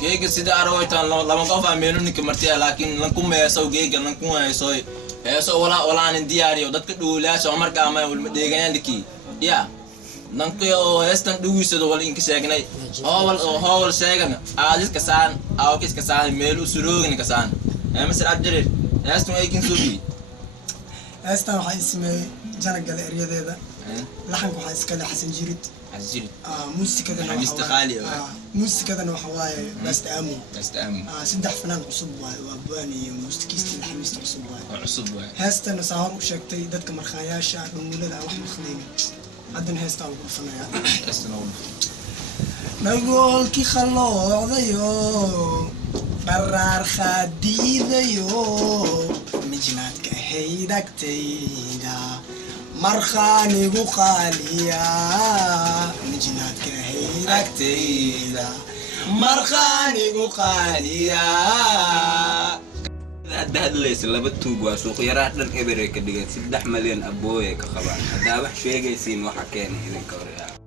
جيجا سيدا أرويتان لما قفا ميلوني كمرتيا لكن لنكم يسوي جيجا لنكم يسوي ولا عن دياري ودك دولاش عمر كامل والمديجان لكي يا نانكو هستن دويسد ولا إنك ساكناي هول ساكن عادس كسان أو كيس كسان ميلو سروقني كسان مثلا أجري هستن أيكين سوبي هستن waxaa ismay janagal area laxanku waxaa iska leh Xasan Jirid muusikadana waxa waaye bastaamu saddex fanaan cusub waaye waa buani iyo muusikiista xamiista cusub waaye heestana sahar u sheegtay dadka markhayaasha dhulmulada wax maqleen haddana heestaan ugu fanayaa nagolki khaloocdayo qaraar khadiidayo mijnaadka haydagtayda markhaanigu qaaliya mijnaadka haydagtayda markhaanigu qaaliya hadleys laba tuug waa suuq yaraa dhan eber ka dhigan 3 malyan abooye ka qabaan hadaa wax sheegaysiin waxa keenay idinka hore